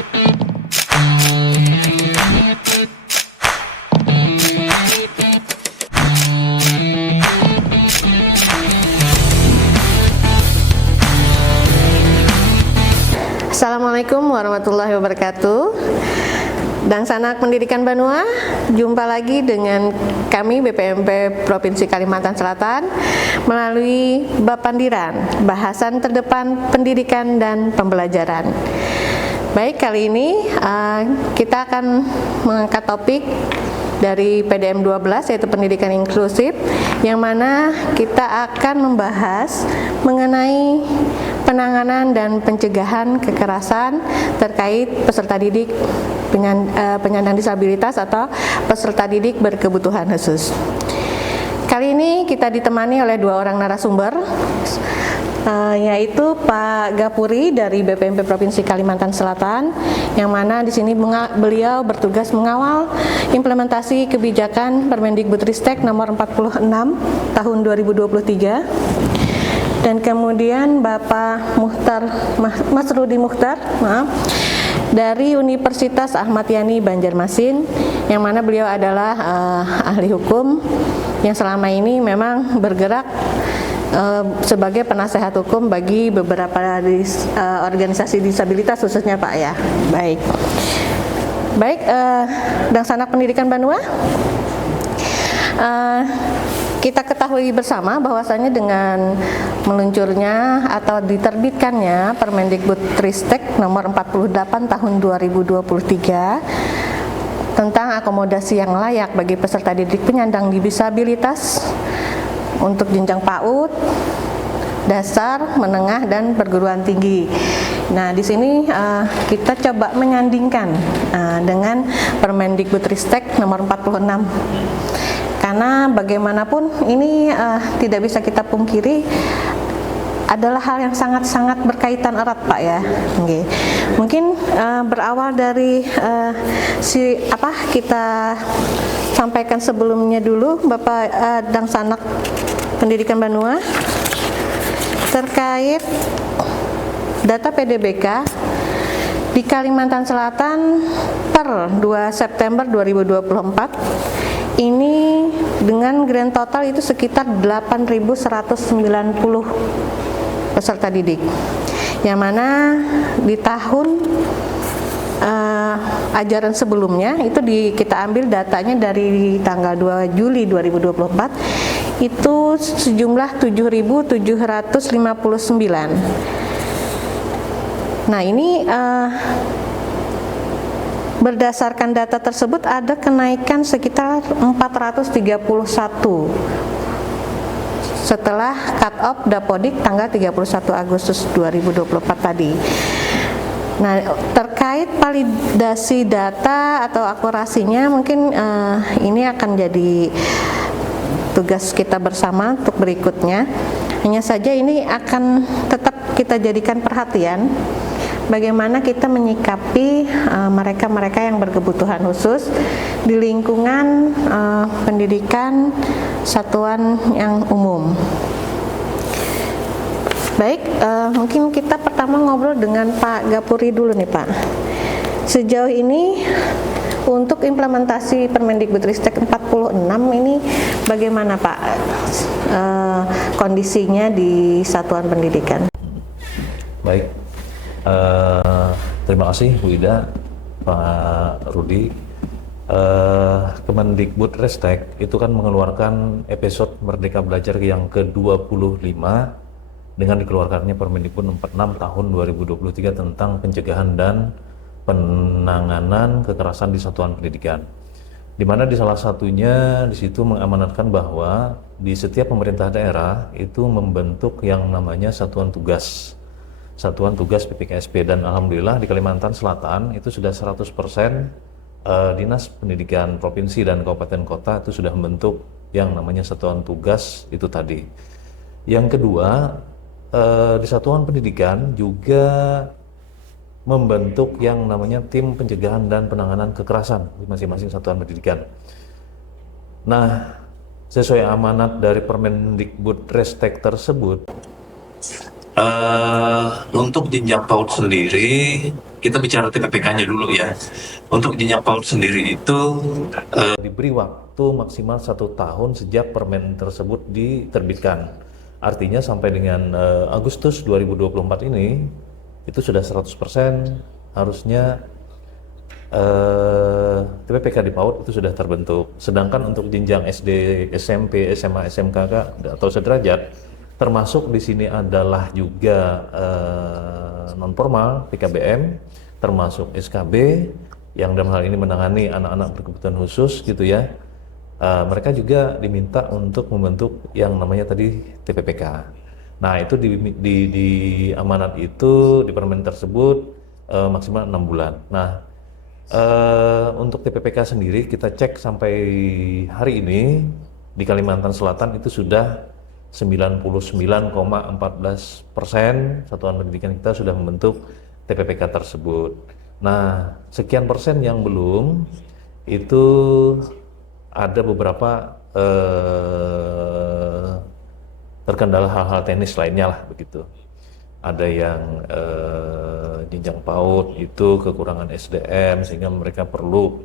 Assalamualaikum warahmatullahi wabarakatuh. Dangsanak Pendidikan Banua, jumpa lagi dengan kami BPMP Provinsi Kalimantan Selatan melalui Bab Pandiran, bahasan terdepan pendidikan dan pembelajaran. Baik, kali ini kita akan mengangkat topik dari PDM 12 yaitu pendidikan inklusif, yang mana kita akan membahas mengenai penanganan dan pencegahan kekerasan terkait peserta didik penyandang disabilitas atau peserta didik berkebutuhan khusus. Kali ini kita ditemani oleh dua orang narasumber, yaitu Pak Gapuri dari BPMP Provinsi Kalimantan Selatan, yang mana di sini beliau bertugas mengawal implementasi kebijakan Permendikbudristek nomor 46 tahun 2023. Dan kemudian Bapak Mas Rudi Mukhtar dari Universitas Ahmad Yani Banjarmasin, yang mana beliau adalah ahli hukum yang selama ini memang bergerak sebagai penasehat hukum bagi beberapa organisasi disabilitas khususnya Pak ya. Baik, Dangsanak Pendidikan Banua, kita ketahui bersama bahwasanya dengan meluncurnya atau diterbitkannya Permendikbudristek nomor 48 tahun 2023 tentang akomodasi yang layak bagi peserta didik penyandang disabilitas untuk jenjang PAUD, dasar, menengah, dan perguruan tinggi. Nah, di sini kita coba menyandingkan dengan Permendikbudristek nomor 46. Karena bagaimanapun ini tidak bisa kita pungkiri adalah hal yang sangat-sangat berkaitan erat Pak ya. Mungkin berawal dari kita sampaikan sebelumnya dulu Bapak Dangsanak Pendidikan Banua terkait data PDBK di Kalimantan Selatan per 2 September 2024 ini dengan grand total itu sekitar 8.190 peserta didik, yang mana di tahun ajaran sebelumnya itu kita ambil datanya dari tanggal 2 Juli 2024 itu sejumlah 7.759. Nah, ini berdasarkan data tersebut ada kenaikan sekitar 431 setelah cut off Dapodik tanggal 31 Agustus 2024 tadi. Nah, terkait validasi data atau akurasinya mungkin ini akan jadi tugas kita bersama untuk berikutnya. Hanya saja ini akan tetap kita jadikan perhatian bagaimana kita menyikapi mereka-mereka yang berkebutuhan khusus di lingkungan pendidikan satuan yang umum. Baik, mungkin kita pertama ngobrol dengan Pak Gapuri dulu nih Pak. Sejauh ini untuk implementasi Permendikbudristek 46 ini bagaimana Pak kondisinya di satuan pendidikan? Baik. Terima kasih Bu Ida, Pak Rudi. Kemendikbudristek itu kan mengeluarkan episode Merdeka Belajar yang ke-25 dengan dikeluarkannya Permendikbud 46 tahun 2023 tentang pencegahan dan penanganan kekerasan di satuan pendidikan. Di mana di salah satunya di situ mengamanatkan bahwa di setiap pemerintah daerah itu membentuk yang namanya satuan tugas PPKSP, dan alhamdulillah di Kalimantan Selatan itu sudah 100% Dinas Pendidikan Provinsi dan Kabupaten Kota itu sudah membentuk yang namanya satuan tugas itu tadi. Yang kedua, di satuan pendidikan juga membentuk yang namanya tim pencegahan dan penanganan kekerasan di masing-masing satuan pendidikan. Nah, sesuai amanat dari Permendikbudristek tersebut, Untuk jenjang PAUD sendiri, kita bicara TPPK-nya dulu ya. Untuk jenjang PAUD sendiri itu diberi waktu maksimal 1 tahun sejak permen tersebut diterbitkan. Artinya sampai dengan Agustus 2024 ini itu sudah 100% harusnya TPPK di PAUD itu sudah terbentuk. Sedangkan untuk jenjang SD, SMP, SMA, SMK atau sederajat, termasuk di sini adalah juga non formal PKBM, termasuk SKB yang dalam hal ini menangani anak-anak berkebutuhan khusus gitu ya. Mereka juga diminta untuk membentuk yang namanya tadi TPPK. Nah itu di amanat itu di permen tersebut maksimal 6 bulan. Nah untuk TPPK sendiri kita cek sampai hari ini di Kalimantan Selatan itu sudah 99,14% satuan pendidikan kita sudah membentuk TPPK tersebut. Nah, sekian persen yang belum itu ada beberapa terkendala hal-hal teknis lainnya lah begitu. Ada yang jenjang PAUD itu kekurangan SDM sehingga mereka perlu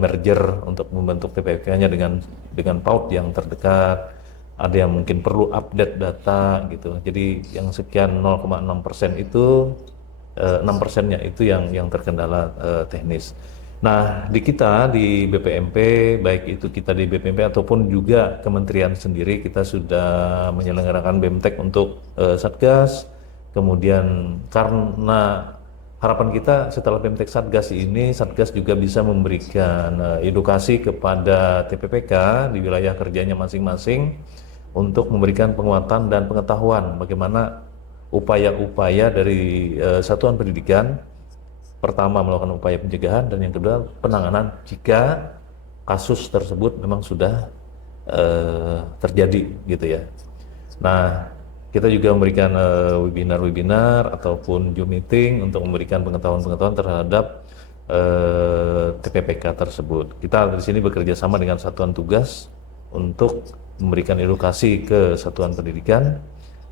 merger untuk membentuk TPPK-nya dengan PAUD yang terdekat. Ada yang mungkin perlu update data gitu. Jadi yang sekian 0,6% itu 6%-nya itu yang terkendala teknis. Nah, di kita di BPMP, baik itu kita di BPMP ataupun juga kementerian sendiri, kita sudah menyelenggarakan BEMTEK untuk Satgas. Kemudian karena harapan kita setelah BEMTEK Satgas ini, Satgas juga bisa memberikan edukasi kepada TPPK di wilayah kerjanya masing-masing untuk memberikan penguatan dan pengetahuan bagaimana upaya-upaya dari satuan pendidikan. Pertama, melakukan upaya pencegahan, dan yang kedua penanganan jika kasus tersebut memang sudah terjadi gitu ya. Nah, kita juga memberikan webinar-webinar ataupun Zoom meeting untuk memberikan pengetahuan-pengetahuan terhadap TPPK tersebut. Kita di sini bekerja sama dengan satuan tugas untuk memberikan edukasi ke satuan pendidikan,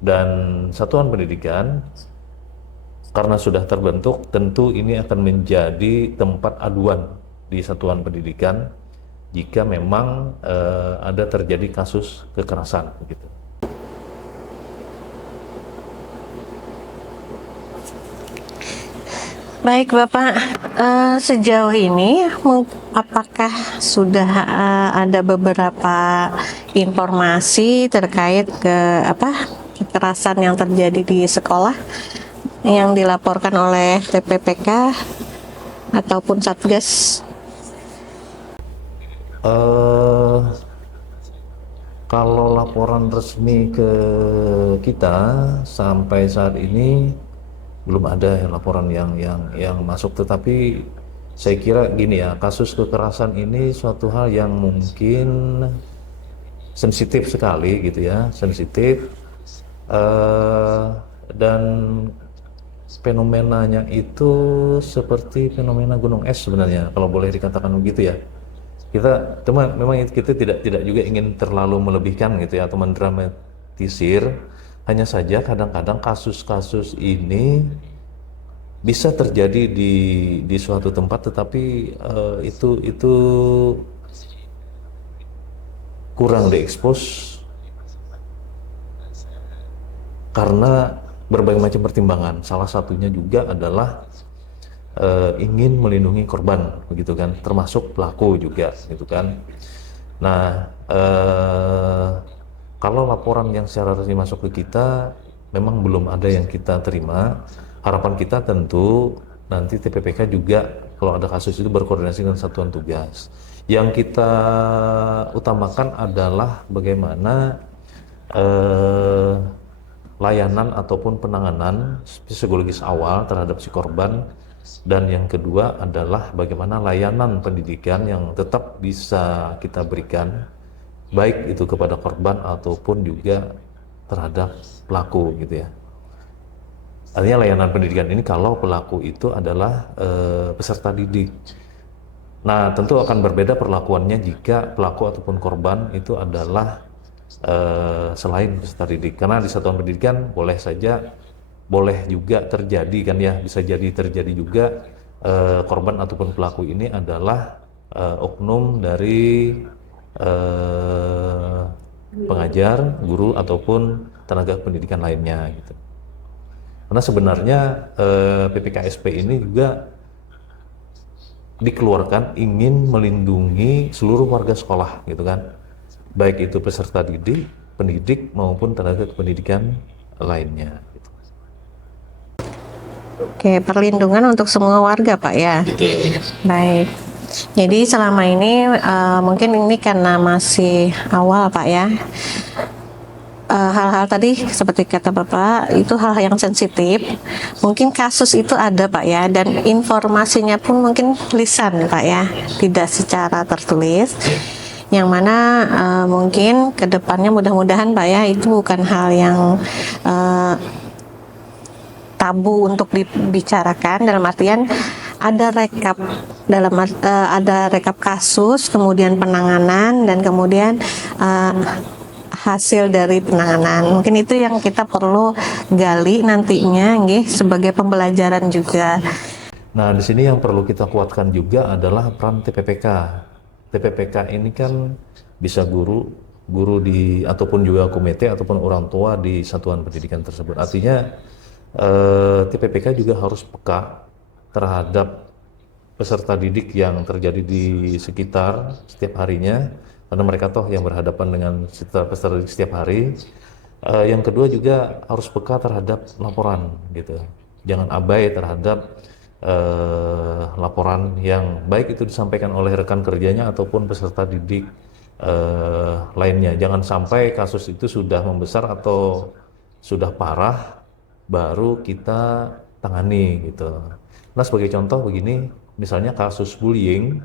dan satuan pendidikan karena sudah terbentuk, tentu ini akan menjadi tempat aduan di satuan pendidikan jika memang ada terjadi kasus kekerasan begitu. Baik Bapak, sejauh ini apakah sudah ada beberapa informasi terkait kekerasan yang terjadi di sekolah yang dilaporkan oleh TPPK ataupun Satgas? Kalau laporan resmi ke kita sampai saat ini belum ada laporan yang masuk, tetapi saya kira gini ya, kasus kekerasan ini suatu hal yang mungkin sensitif sekali gitu ya, sensitif dan fenomenanya itu seperti fenomena gunung es sebenarnya, kalau boleh dikatakan begitu ya. Memang kita tidak juga ingin terlalu melebihkan gitu ya atau mendramatisir. Hanya saja kadang-kadang kasus-kasus ini bisa terjadi di suatu tempat, tetapi itu kurang diekspos karena berbagai macam pertimbangan. Salah satunya juga adalah ingin melindungi korban, begitu kan, termasuk pelaku juga, gitu kan. Nah, kalau laporan yang secara resmi masuk ke kita, memang belum ada yang kita terima. Harapan kita tentu nanti TPPK juga kalau ada kasus itu berkoordinasi dengan satuan tugas. Yang kita utamakan adalah bagaimana layanan ataupun penanganan psikologis awal terhadap si korban, dan yang kedua adalah bagaimana layanan pendidikan yang tetap bisa kita berikan baik itu kepada korban ataupun juga terhadap pelaku gitu ya. Artinya layanan pendidikan ini kalau pelaku itu adalah peserta didik. Nah, tentu akan berbeda perlakuannya jika pelaku ataupun korban itu adalah selain peserta didik. Karena di satuan pendidikan boleh juga terjadi kan ya, bisa jadi terjadi juga korban ataupun pelaku ini adalah oknum dari pengajar, guru ataupun tenaga pendidikan lainnya gitu. Karena sebenarnya PPKSP ini juga dikeluarkan ingin melindungi seluruh warga sekolah gitu kan, baik itu peserta didik, pendidik maupun tenaga kependidikan lainnya gitu. Oke, perlindungan untuk semua warga Pak ya. Baik. Jadi selama ini mungkin ini karena masih awal Pak ya. Hal-hal tadi seperti kata Bapak itu hal yang sensitif. Mungkin kasus itu ada Pak ya, dan informasinya pun mungkin lisan Pak ya, tidak secara tertulis. Yang mana mungkin kedepannya mudah-mudahan Pak ya itu bukan hal yang tabu untuk dibicarakan, dalam artian ada rekap ada rekap kasus, kemudian penanganan, dan kemudian hasil dari penanganan. Mungkin itu yang kita perlu gali nantinya nggih, sebagai pembelajaran juga. Nah, di sini yang perlu kita kuatkan juga adalah peran TPPK. TPPK ini kan bisa guru ataupun juga komite ataupun orang tua di satuan pendidikan tersebut. Artinya TPPK juga harus peka terhadap peserta didik yang terjadi di sekitar setiap harinya, karena mereka toh yang berhadapan dengan peserta didik setiap hari. Yang kedua juga harus peka terhadap laporan gitu. Jangan abai terhadap laporan yang baik itu disampaikan oleh rekan kerjanya ataupun peserta didik lainnya. Jangan sampai kasus itu sudah membesar atau sudah parah baru kita tangani gitu. Nah, sebagai contoh begini, misalnya kasus bullying,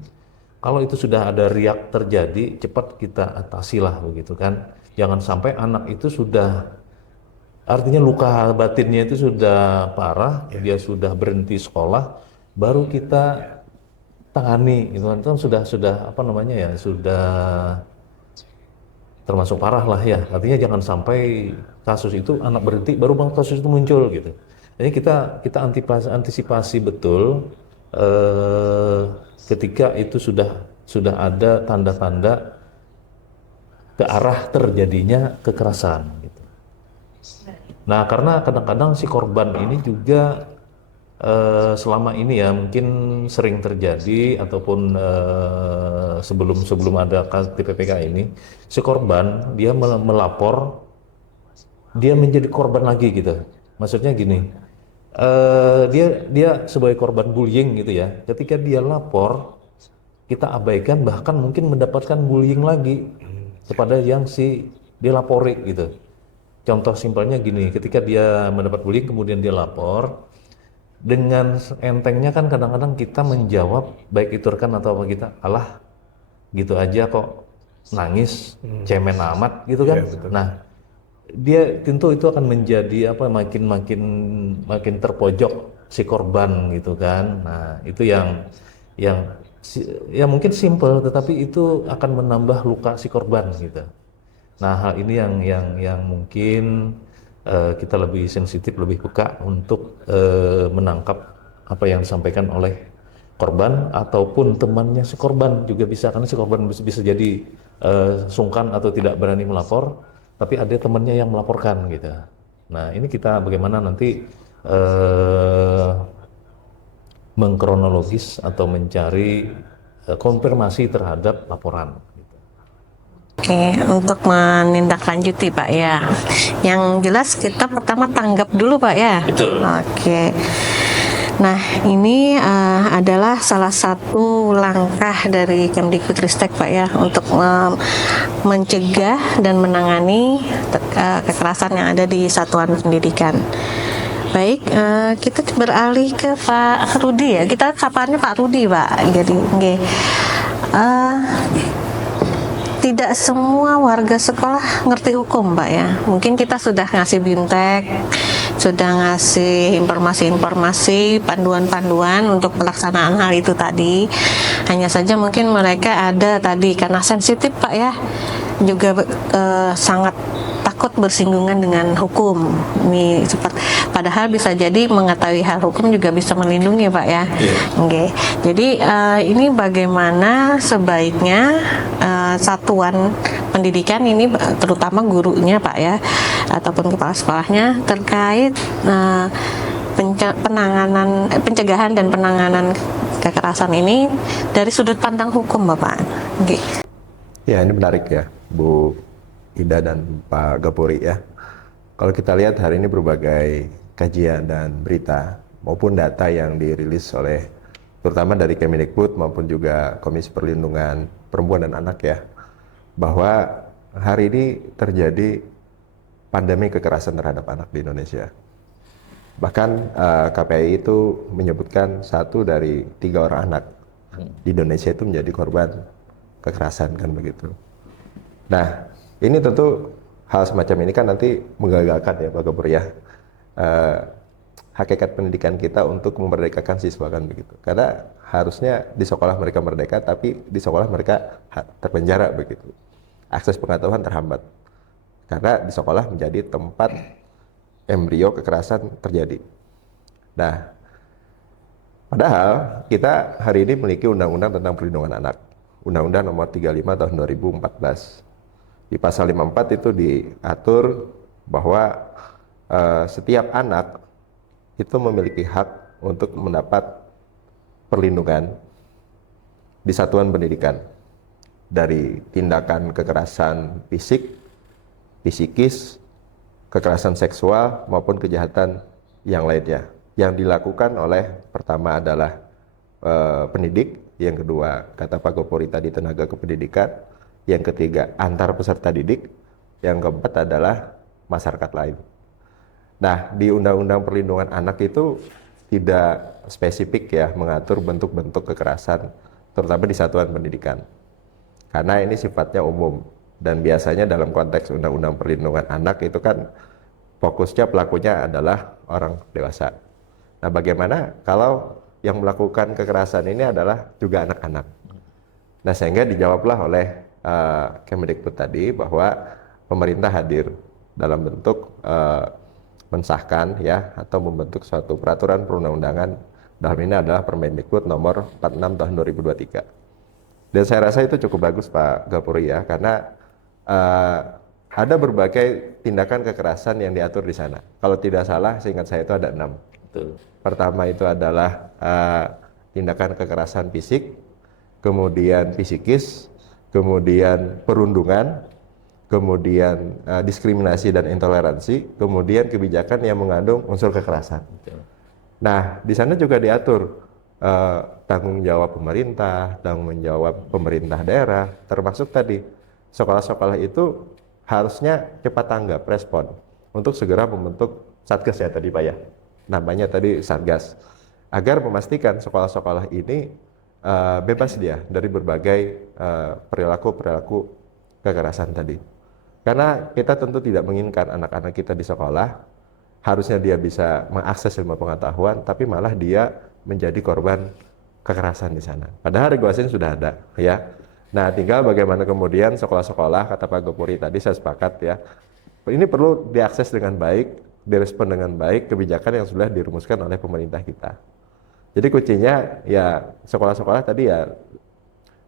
kalau itu sudah ada riak terjadi, cepat kita atasi lah begitu kan. Jangan sampai anak itu sudah, artinya luka batinnya itu sudah parah, dia sudah berhenti sekolah, baru kita tangani gitu kan. Itu sudah apa namanya ya, sudah termasuk parah lah ya. Artinya jangan sampai kasus itu anak berhenti baru kasus itu muncul gitu. Jadi kita antisipasi betul ketika itu sudah ada tanda-tanda ke arah terjadinya kekerasan gitu. Nah, karena kadang-kadang si korban ini juga selama ini ya mungkin sering terjadi ataupun sebelum ada TPPK ini, si korban dia melapor, dia menjadi korban lagi gitu. Maksudnya gini, dia sebagai korban bullying gitu ya, ketika dia lapor kita abaikan, bahkan mungkin mendapatkan bullying lagi kepada yang dia lapori gitu. Contoh simpelnya gini, ketika dia mendapat bullying kemudian dia lapor, dengan entengnya kan kadang-kadang kita menjawab, baik itu rekan atau apa, kita alah gitu aja kok, nangis, cemen amat gitu kan. Ya, nah, dia tentu itu akan menjadi apa, makin terpojok si korban gitu kan. Nah, itu yang ya mungkin simple tetapi itu akan menambah luka si korban gitu. Nah, hal ini yang mungkin kita lebih sensitif, lebih peka untuk menangkap apa yang disampaikan oleh korban ataupun temannya si korban juga bisa, karena si korban bisa jadi sungkan atau tidak berani melapor, tapi ada temannya yang melaporkan gitu. Nah, ini kita bagaimana nanti mengkronologis atau mencari konfirmasi terhadap laporan. Oke, untuk menindaklanjuti Pak ya, yang jelas kita pertama tanggap dulu Pak ya. Betul. Oke. Nah, ini adalah salah satu langkah dari Kemdikbudristek Pak ya, untuk mencegah dan menangani kekerasan yang ada di satuan pendidikan. Baik, kita beralih ke Pak Rudi ya. Kita sapaannya Pak Rudi Pak. Jadi, tidak semua warga sekolah ngerti hukum Pak ya. Mungkin kita sudah ngasih bintek, sudah ngasih informasi-informasi, panduan-panduan untuk pelaksanaan hal itu tadi. Hanya saja mungkin mereka ada tadi karena sensitif Pak ya, juga sangat takut bersinggungan dengan hukum. Ini padahal bisa jadi mengetahui hal hukum juga bisa melindungi, Pak ya. Oke. Jadi ini bagaimana sebaiknya satuan pendidikan ini, terutama gurunya Pak ya, ataupun kepala sekolahnya, terkait pencegahan dan penanganan kekerasan ini dari sudut pandang hukum, Bapak. Oke. Ya, ini menarik ya, Bu Ida dan Pak Gapuri ya. Kalau kita lihat hari ini berbagai kajian dan berita maupun data yang dirilis oleh terutama dari Kemendikbud maupun juga Komisi Perlindungan Perempuan dan Anak ya, bahwa hari ini terjadi pandemi kekerasan terhadap anak di Indonesia. Bahkan KPI itu menyebutkan 1 dari 3 orang anak di Indonesia itu menjadi korban kekerasan, kan begitu. Nah, ini tentu hal semacam ini kan nanti menggagalkan ya Pak Gubernur ya, hakikat pendidikan kita untuk memerdekakan siswa, kan begitu. Karena harusnya di sekolah mereka merdeka, tapi di sekolah mereka terpenjara begitu. Akses pengetahuan terhambat. Karena di sekolah menjadi tempat embrio kekerasan terjadi. Nah, padahal kita hari ini memiliki Undang-Undang tentang Perlindungan Anak. Undang-Undang nomor 35 tahun 2014. Di pasal 54 itu diatur bahwa setiap anak itu memiliki hak untuk mendapat perlindungan di satuan pendidikan dari tindakan kekerasan fisik, psikis, kekerasan seksual maupun kejahatan yang lainnya yang dilakukan oleh pertama adalah pendidik, yang kedua kata Pak Gopori tadi tenaga kependidikan, yang ketiga antar peserta didik, yang keempat adalah masyarakat lain. Nah, di Undang-Undang Perlindungan Anak itu tidak spesifik ya mengatur bentuk-bentuk kekerasan terutama di satuan pendidikan, karena ini sifatnya umum dan biasanya dalam konteks Undang-Undang Perlindungan Anak itu kan fokusnya pelakunya adalah orang dewasa. Nah, bagaimana kalau yang melakukan kekerasan ini adalah juga anak-anak? Nah, sehingga dijawablah oleh Kemendikbud tadi bahwa pemerintah hadir dalam bentuk mensahkan ya atau membentuk suatu peraturan perundang-undangan, dalam ini adalah Permendikbud nomor 46 tahun 2023. Dan saya rasa itu cukup bagus Pak Gapuri ya, karena ada berbagai tindakan kekerasan yang diatur di sana. Kalau tidak salah, seingat saya itu ada 6. Betul. Pertama itu adalah tindakan kekerasan fisik, kemudian psikis, kemudian perundungan, kemudian diskriminasi dan intoleransi, kemudian kebijakan yang mengandung unsur kekerasan. Betul. Nah, di sana juga diatur tanggung jawab pemerintah, tanggung jawab pemerintah daerah, termasuk tadi sekolah-sekolah itu harusnya cepat tanggap, respon untuk segera membentuk Satgas ya tadi Pak ya, namanya tadi Satgas, agar memastikan sekolah-sekolah ini bebas dia dari berbagai perilaku-perilaku kekerasan tadi. Karena kita tentu tidak menginginkan anak-anak kita di sekolah harusnya dia bisa mengakses ilmu pengetahuan, tapi malah dia menjadi korban kekerasan di sana. Padahal regulasinya sudah ada, ya. Nah, tinggal bagaimana kemudian sekolah-sekolah, kata Pak Gopuri tadi, saya sepakat ya. Ini perlu diakses dengan baik, direspon dengan baik kebijakan yang sudah dirumuskan oleh pemerintah kita. Jadi kuncinya ya sekolah-sekolah tadi ya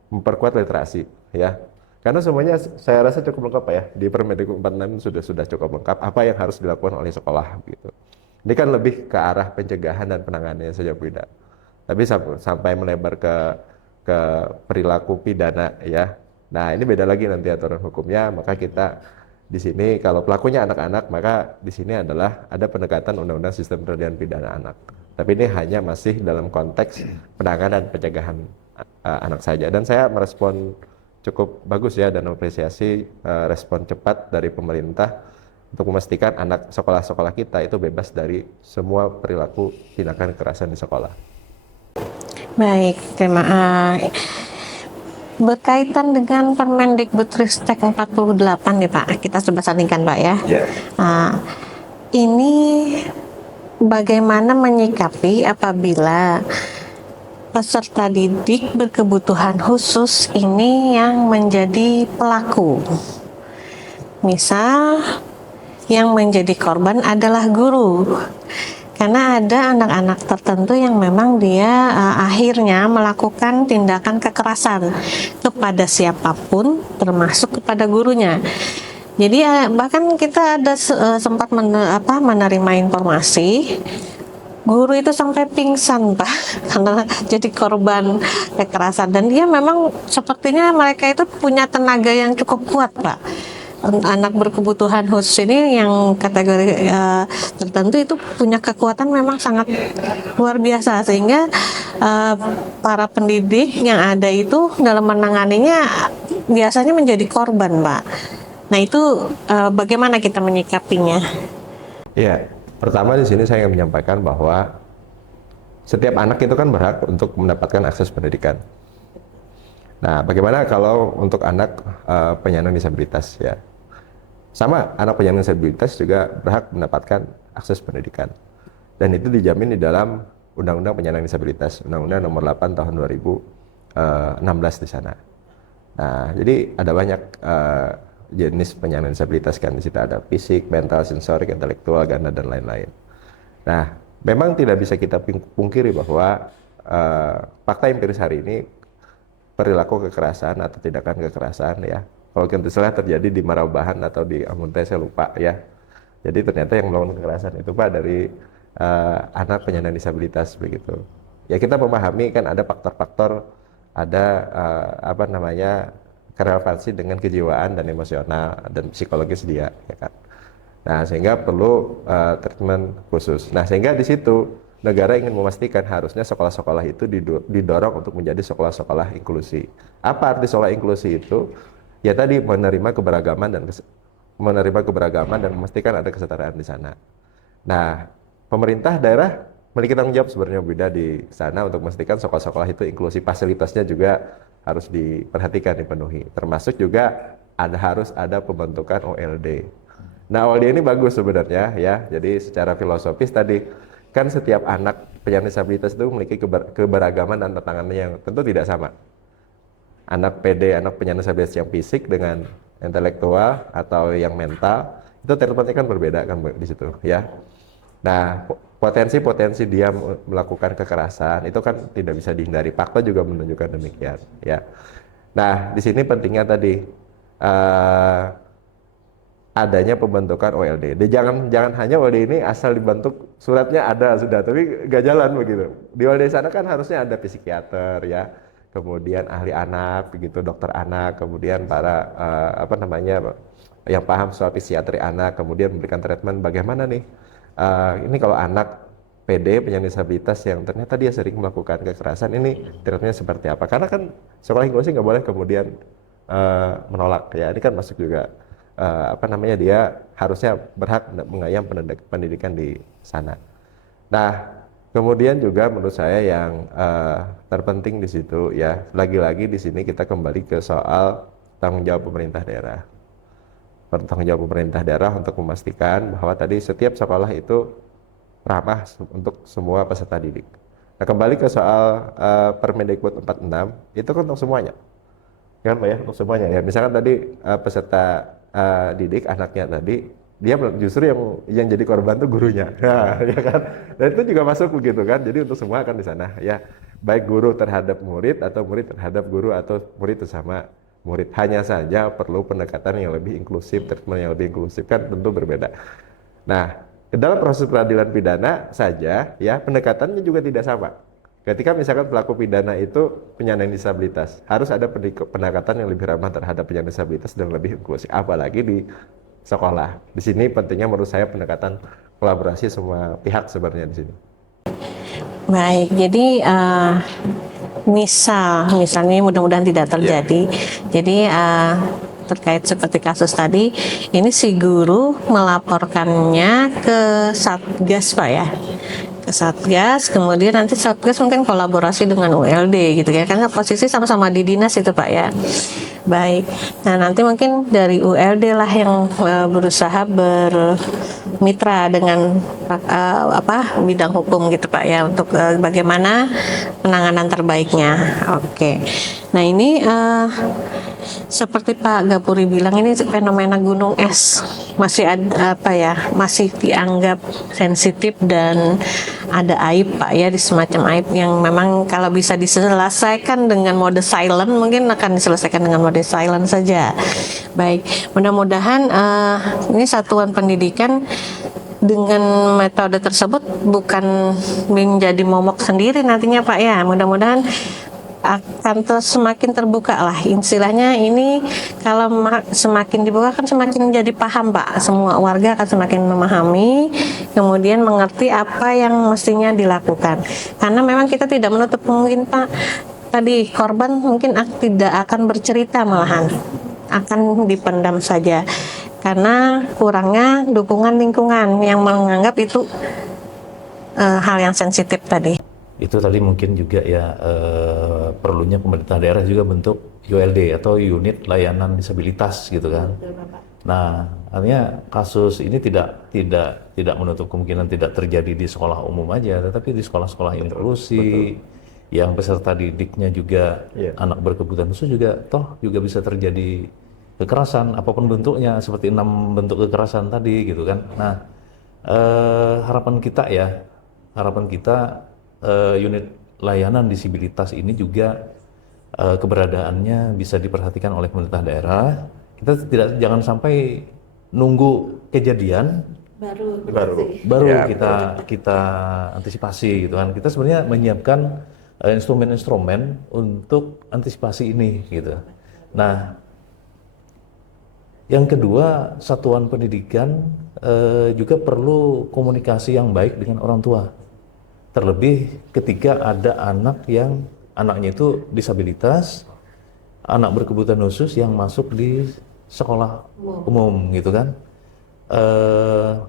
memperkuat literasi ya. Karena semuanya saya rasa cukup lengkap ya, di Permendikbud 46 sudah cukup lengkap apa yang harus dilakukan oleh sekolah gitu. Ini kan lebih ke arah pencegahan dan penanganannya saja Bu Ida. Tapi sampai melebar ke perilaku pidana ya. Nah, ini beda lagi nanti aturan hukumnya, maka kita di sini kalau pelakunya anak-anak, maka di sini adalah ada pendekatan Undang-Undang Sistem Peradilan Pidana Anak. Tapi ini hanya masih dalam konteks penanganan dan pencegahan anak saja. Dan saya merespon cukup bagus ya dan apresiasi respon cepat dari pemerintah untuk memastikan anak sekolah-sekolah kita itu bebas dari semua perilaku tindakan kekerasan di sekolah. Baik, terima kasih. Berkaitan dengan Permendikbudristek 48 nih Pak, kita coba sandingkan Pak ya. Yeah. Ini bagaimana menyikapi apabila peserta didik berkebutuhan khusus ini yang menjadi pelaku misal yang menjadi korban adalah guru. Karena ada anak-anak tertentu yang memang dia akhirnya melakukan tindakan kekerasan kepada siapapun, termasuk kepada gurunya. Jadi bahkan kita ada sempat menerima informasi guru itu sampai pingsan, Pak, karena jadi korban kekerasan, dan dia memang sepertinya mereka itu punya tenaga yang cukup kuat, Pak. Anak berkebutuhan khusus ini yang kategori tertentu itu punya kekuatan memang sangat luar biasa, sehingga para pendidik yang ada itu dalam menanganinya biasanya menjadi korban, Pak. Nah, itu bagaimana kita menyikapinya? Ya, pertama di sini saya ingin menyampaikan bahwa setiap anak itu kan berhak untuk mendapatkan akses pendidikan. Nah, bagaimana kalau untuk anak penyandang disabilitas, ya? Sama, anak penyandang disabilitas juga berhak mendapatkan akses pendidikan. Dan itu dijamin di dalam Undang-Undang Penyandang Disabilitas, Undang-Undang Nomor 8 Tahun 2016 di sana. Nah, jadi ada banyak jenis penyandang disabilitas kan. Di situ ada fisik, mental, sensorik, intelektual, ganda, dan lain-lain. Nah, memang tidak bisa kita pungkiri bahwa fakta empiris hari ini perilaku kekerasan atau tindakan kekerasan, ya, kalau salah terjadi di Marabahan atau di Amuntai, saya lupa, ya. Jadi ternyata yang melakukan kekerasan itu, Pak, dari anak penyandang disabilitas begitu. Ya, kita memahami kan ada faktor-faktor, ada relevansi dengan kejiwaan dan emosional dan psikologis dia, ya kan. Nah, sehingga perlu treatment khusus. Nah, sehingga di situ negara ingin memastikan harusnya sekolah-sekolah itu didorong untuk menjadi sekolah-sekolah inklusi. Apa arti sekolah inklusi itu? Ya tadi menerima keberagaman dan memastikan ada kesetaraan di sana. Nah, pemerintah daerah memiliki tanggung jawab sebenarnya beda di sana untuk memastikan sekolah-sekolah itu inklusi. Fasilitasnya juga harus diperhatikan, dipenuhi. Termasuk juga harus ada pembentukan OLD. Nah, OLD ini bagus sebenarnya, ya. Jadi secara filosofis tadi kan setiap anak penyandang disabilitas itu memiliki keberagaman dan tantangannya yang tentu tidak sama. Anak PD, anak penyandang disabilitas yang fisik dengan intelektual atau yang mental, itu treatmentnya kan berbeda kan di situ, ya. Nah, potensi-potensi dia melakukan kekerasan itu kan tidak bisa dihindari. Fakta juga menunjukkan demikian, ya. Nah, di sini pentingnya tadi adanya pembentukan OLD. Jangan hanya OLD ini asal dibentuk, suratnya ada sudah, tapi nggak jalan begitu. Di OLD sana kan harusnya ada psikiater, ya, kemudian ahli anak, begitu, dokter anak, kemudian para yang paham soal psikiatri anak, kemudian memberikan treatment bagaimana nih. Ini kalau anak PD penyandang disabilitas yang ternyata dia sering melakukan kekerasan, ini treatmentnya seperti apa? Karena kan sekolah inklusi nggak boleh kemudian menolak, ya. Ini kan masuk juga dia harusnya berhak mengayam pendidikan di sana. Nah, kemudian juga menurut saya yang terpenting di situ, ya, lagi-lagi di sini kita kembali ke soal tanggung jawab pemerintah daerah. Tanggung jawab pemerintah daerah untuk memastikan bahwa tadi setiap sekolah itu ramah untuk semua peserta didik. Nah, kembali ke soal Permendikbud 46, itu kan untuk semuanya. Kan, Pak, ya, untuk semuanya, ya. Misalkan tadi peserta didik anaknya tadi, dia justru yang jadi korban tuh gurunya, nah, ya kan. Dan itu juga masuk begitu kan. Jadi untuk semua kan di sana, ya, baik guru terhadap murid atau murid terhadap guru atau murid bersama murid. Hanya saja perlu pendekatan yang lebih inklusif, treatment yang lebih inklusif, kan tentu berbeda. Nah, dalam proses peradilan pidana saja, ya, pendekatannya juga tidak sama. Ketika misalkan pelaku pidana itu penyandang disabilitas, harus ada pendekatan yang lebih ramah terhadap penyandang disabilitas dan lebih inklusif, apalagi di sekolah. Di sini pentingnya menurut saya pendekatan kolaborasi semua pihak sebenarnya di sini. Baik, jadi misalnya mudah-mudahan tidak terjadi. Jadi terkait seperti kasus tadi, ini si guru melaporkannya ke Satgas, Pak, ya. Ke Satgas, kemudian nanti Satgas mungkin kolaborasi dengan ULD gitu ya, karena posisi sama-sama di dinas itu, Pak, ya. Baik, nah nanti mungkin dari ULD lah yang berusaha bermitra dengan bidang hukum gitu, Pak, ya, untuk bagaimana penanganan terbaiknya. Oke, nah ini Seperti Pak Gapuri bilang, ini fenomena gunung es masih ada masih dianggap sensitif dan ada aib Pak ya, di semacam aib yang memang kalau bisa diselesaikan dengan mode silent mungkin akan diselesaikan dengan mode silent saja. Baik, mudah-mudahan ini satuan pendidikan dengan metode tersebut bukan menjadi momok sendiri nantinya Pak ya. Mudah-mudahan akan semakin terbuka lah istilahnya. Ini kalau semakin dibuka kan semakin jadi paham Pak, semua warga akan semakin memahami, kemudian mengerti apa yang mestinya dilakukan. Karena memang kita tidak menutup mungkin Pak, tadi korban mungkin tidak akan bercerita, malahan akan dipendam saja karena kurangnya dukungan lingkungan yang menganggap itu hal yang sensitif tadi. Itu tadi mungkin juga ya perlunya pemerintah daerah juga bentuk ULD atau unit layanan disabilitas gitu kan. Nah, artinya kasus ini tidak menutup kemungkinan tidak terjadi di sekolah umum aja, tetapi di sekolah-sekolah inklusi yang peserta didiknya juga anak berkebutuhan khusus juga juga bisa terjadi kekerasan apapun bentuknya, seperti 6 bentuk kekerasan tadi gitu kan. Nah, harapan kita unit layanan disabilitas ini juga keberadaannya bisa diperhatikan oleh pemerintah daerah. Kita jangan sampai nunggu kejadian baru Ya, kita antisipasi gitu kan. Kita sebenarnya menyiapkan instrumen-instrumen untuk antisipasi ini gitu. Nah, yang kedua, satuan pendidikan juga perlu komunikasi yang baik dengan orang tua. Terlebih ketika ada anaknya itu disabilitas, anak berkebutuhan khusus yang masuk di sekolah umum gitu kan.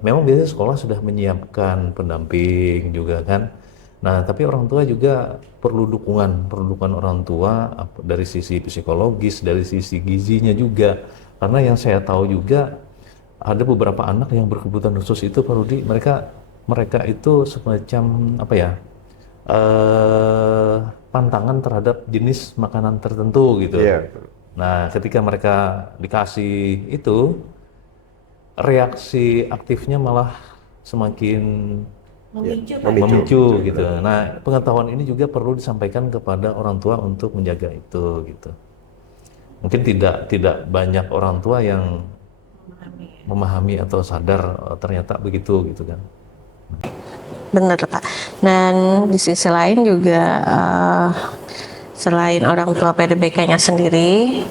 Memang biasanya sekolah sudah menyiapkan pendamping juga kan. Nah, tapi orang tua juga perlu dukungan orang tua dari sisi psikologis, dari sisi gizinya juga. Karena yang saya tahu juga ada beberapa anak yang berkebutuhan khusus itu Pak Rudi, mereka itu semacam pantangan terhadap jenis makanan tertentu gitu. Nah, ketika mereka dikasih itu, reaksi aktifnya malah semakin memicu gitu. Nah, pengetahuan ini juga perlu disampaikan kepada orang tua untuk menjaga itu gitu. Mungkin tidak banyak orang tua yang memahami atau sadar ternyata begitu gitu kan. Benar Pak. Dan di sisi lain juga selain orang tua PDBK-nya sendiri,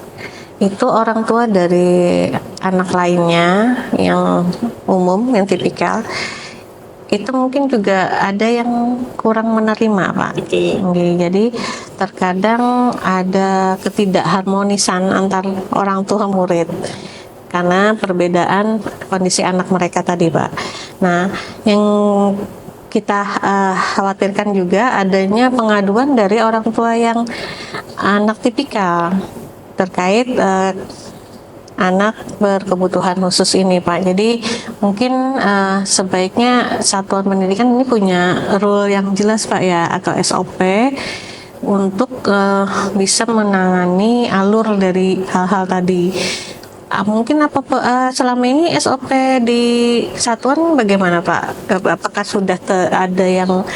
itu orang tua dari anak lainnya yang umum, yang tipikal, itu mungkin juga ada yang kurang menerima Pak. Jadi terkadang ada ketidakharmonisan antar orang tua murid karena perbedaan kondisi anak mereka tadi Pak. Nah, yang kita khawatirkan juga adanya pengaduan dari orang tua yang anak tipikal terkait anak berkebutuhan khusus ini Pak. Jadi mungkin sebaiknya satuan pendidikan ini punya rule yang jelas Pak ya, atau SOP untuk bisa menangani alur dari hal-hal tadi. Mungkin selama ini SOP di satuan bagaimana Pak? Apakah sudah ada yang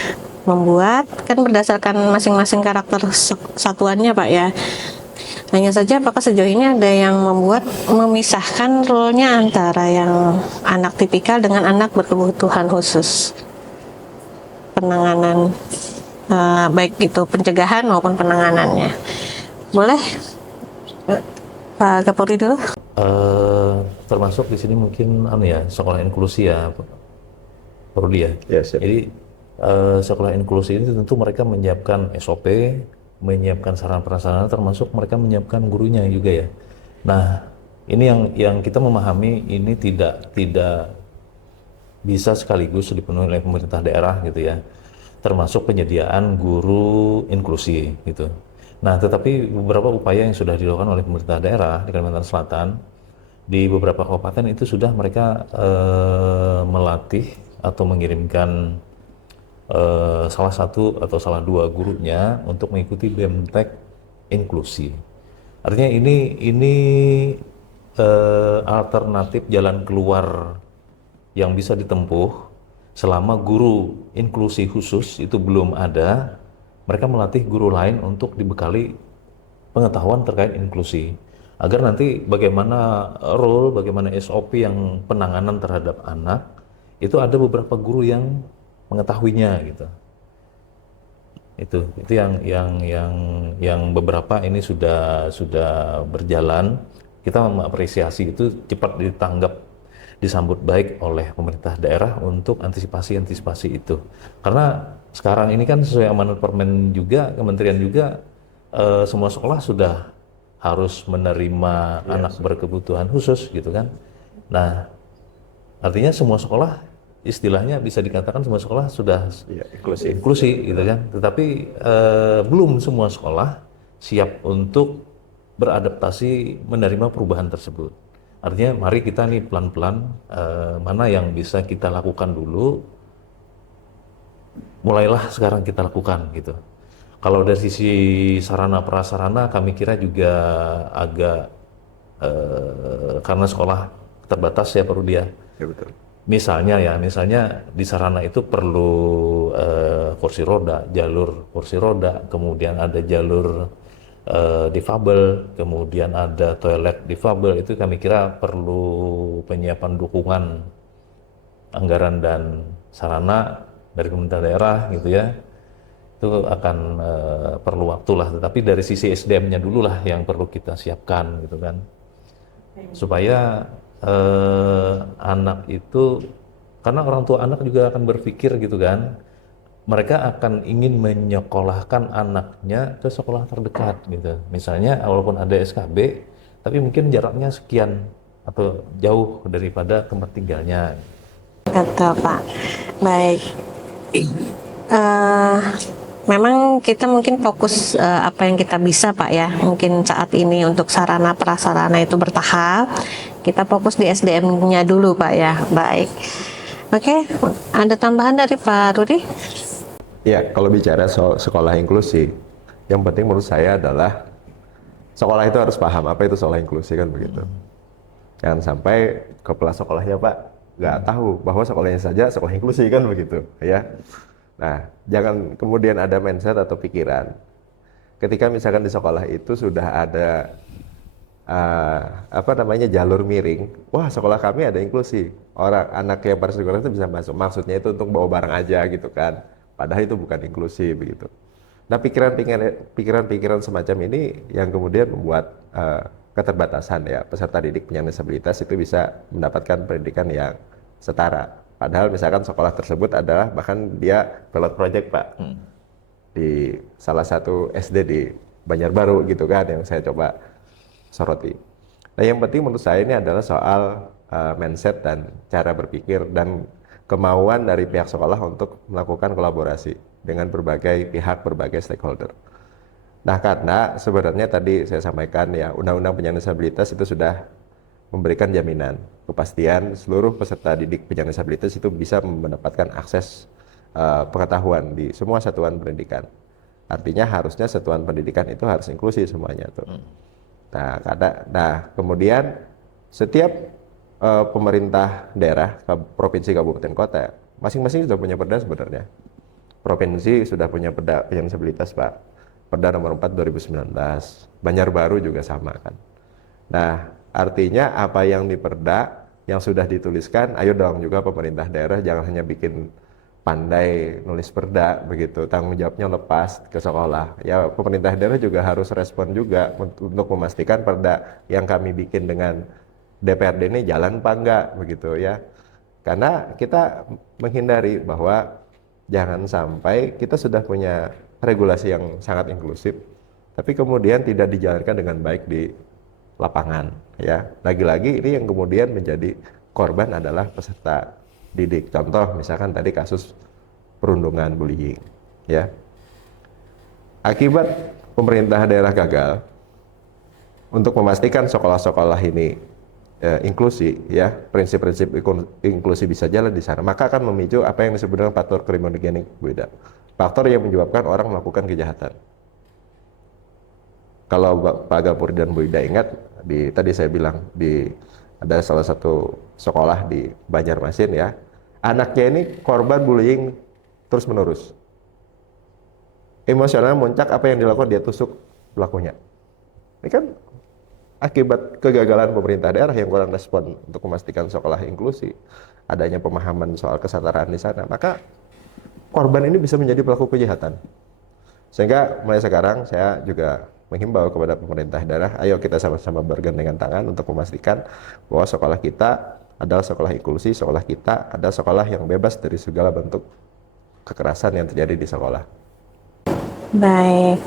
membuat, kan berdasarkan masing-masing karakter satuannya Pak ya? Hanya saja apakah sejauh ini ada yang memisahkan role-nya antara yang anak tipikal dengan anak berkebutuhan khusus, penanganan baik itu pencegahan maupun penanganannya. Boleh Pak Kapolri dulu? Termasuk di sini mungkin sekolah inklusi ya Pak ya. Jadi sekolah inklusi ini tentu mereka menyiapkan SOP, menyiapkan sarana prasarana, termasuk mereka menyiapkan gurunya juga ya. Nah, ini yang kita memahami ini tidak bisa sekaligus dipenuhi oleh pemerintah daerah gitu ya. Termasuk penyediaan guru inklusi gitu. Nah, tetapi beberapa upaya yang sudah dilakukan oleh pemerintah daerah di Kalimantan Selatan, di beberapa kabupaten itu sudah mereka melatih atau mengirimkan salah satu atau salah dua gurunya untuk mengikuti BMTEK inklusi. Artinya ini alternatif jalan keluar yang bisa ditempuh selama guru inklusi khusus itu belum ada. Mereka melatih guru lain untuk dibekali pengetahuan terkait inklusi, agar nanti bagaimana role, bagaimana SOP yang penanganan terhadap anak itu ada beberapa guru yang mengetahuinya gitu. Itu yang beberapa ini sudah berjalan. Kita mengapresiasi itu cepat ditanggap, disambut baik oleh pemerintah daerah untuk antisipasi itu. Karena sekarang ini kan sesuai amanat Permen juga, kementerian juga, semua sekolah sudah harus menerima anak berkebutuhan khusus gitu kan. Nah, artinya semua sekolah, istilahnya bisa dikatakan semua sekolah sudah Ya, inklusif. inklusi gitu kan. Tetapi belum semua sekolah siap untuk beradaptasi menerima perubahan tersebut. Artinya mari kita nih pelan-pelan mana yang bisa kita lakukan dulu, mulailah sekarang kita lakukan gitu. Kalau dari sisi sarana prasarana kami kira juga agak karena sekolah terbatas ya perlu dia. Ya betul. Misalnya di sarana itu perlu kursi roda, jalur kursi roda, kemudian ada jalur difabel, kemudian ada toilet difabel. Itu kami kira perlu penyiapan dukungan anggaran dan sarana dari pemerintah daerah gitu ya. Itu akan perlu waktu lah, tetapi dari sisi SDM-nya dulu lah yang perlu kita siapkan gitu kan, supaya anak itu, karena orang tua anak juga akan berpikir gitu kan, mereka akan ingin menyekolahkan anaknya ke sekolah terdekat gitu. Misalnya walaupun ada SKB, tapi mungkin jaraknya sekian atau jauh daripada tempat tinggalnya. Betul, Pak. Baik. Eh, Memang kita mungkin fokus apa yang kita bisa, Pak ya. Mungkin saat ini untuk sarana prasarana itu bertahap. Kita fokus di SDM-nya dulu, Pak ya. Baik. Oke, ada tambahan dari Pak Rudi? Ya, kalau bicara soal sekolah inklusi, yang penting menurut saya adalah sekolah itu harus paham apa itu sekolah inklusi kan begitu. Jangan sampai kepala sekolahnya Pak nggak tahu bahwa sekolahnya saja sekolah inklusi kan begitu ya. Nah, jangan kemudian ada mindset atau pikiran ketika misalkan di sekolah itu sudah ada jalur miring, wah sekolah kami ada inklusi, orang anak yang parasikoler itu bisa masuk, maksudnya itu untuk bawa barang aja gitu kan, padahal itu bukan inklusi begitu. Nah, pikiran-pikiran semacam ini yang kemudian membuat keterbatasan ya peserta didik penyandang disabilitas itu bisa mendapatkan pendidikan yang setara. Padahal misalkan sekolah tersebut adalah bahkan dia pilot project Pak di salah satu SD di Banjarbaru gitu kan yang saya coba soroti. Nah, yang penting menurut saya ini adalah soal mindset dan cara berpikir dan kemauan dari pihak sekolah untuk melakukan kolaborasi dengan berbagai pihak, berbagai stakeholder. Nah, karena sebenarnya tadi saya sampaikan ya, Undang-Undang Penyandang Disabilitas itu sudah memberikan jaminan, kepastian seluruh peserta didik penyandang disabilitas itu bisa mendapatkan akses pengetahuan di semua satuan pendidikan. Artinya harusnya satuan pendidikan itu harus inklusi semuanya tuh. Nah, kemudian setiap pemerintah daerah, provinsi, kabupaten, kota, masing-masing sudah punya perda sebenarnya. Provinsi sudah punya perda penyandang disabilitas Pak, Perda nomor 4 2019. Banjarbaru juga sama kan. Nah, artinya apa yang di perda yang sudah dituliskan, ayo dong juga pemerintah daerah jangan hanya bikin pandai nulis perda begitu, tanggung jawabnya lepas ke sekolah. Ya, pemerintah daerah juga harus respon juga untuk memastikan perda yang kami bikin dengan DPRD ini jalan apa enggak begitu ya. Karena kita menghindari bahwa jangan sampai kita sudah punya regulasi yang sangat inklusif, tapi kemudian tidak dijalankan dengan baik di lapangan ya. Lagi-lagi ini yang kemudian menjadi korban adalah peserta didik. Contoh misalkan tadi kasus perundungan bullying ya. Akibat pemerintah daerah gagal untuk memastikan sekolah-sekolah ini inklusi ya, prinsip-prinsip inklusi bisa jalan di sana, maka akan memicu apa yang disebut dengan faktor kriminogenik beda. Faktor yang menyebabkan orang melakukan kejahatan. Kalau Pak Gapuri dan Bu Ida ingat, tadi saya bilang ada salah satu sekolah di Banjarmasin ya, anaknya ini korban bullying terus menerus. Emosional muncak, apa yang dilakukan, dia tusuk pelakunya. Ini kan akibat kegagalan pemerintah daerah yang kurang respon untuk memastikan sekolah inklusi, adanya pemahaman soal kesetaraan di sana, maka korban ini bisa menjadi pelaku kejahatan. Sehingga mulai sekarang saya juga menghimbau kepada pemerintah daerah, ayo kita sama-sama bergandengan tangan untuk memastikan bahwa sekolah kita adalah sekolah inklusi, sekolah kita adalah sekolah yang bebas dari segala bentuk kekerasan yang terjadi di sekolah. Baik.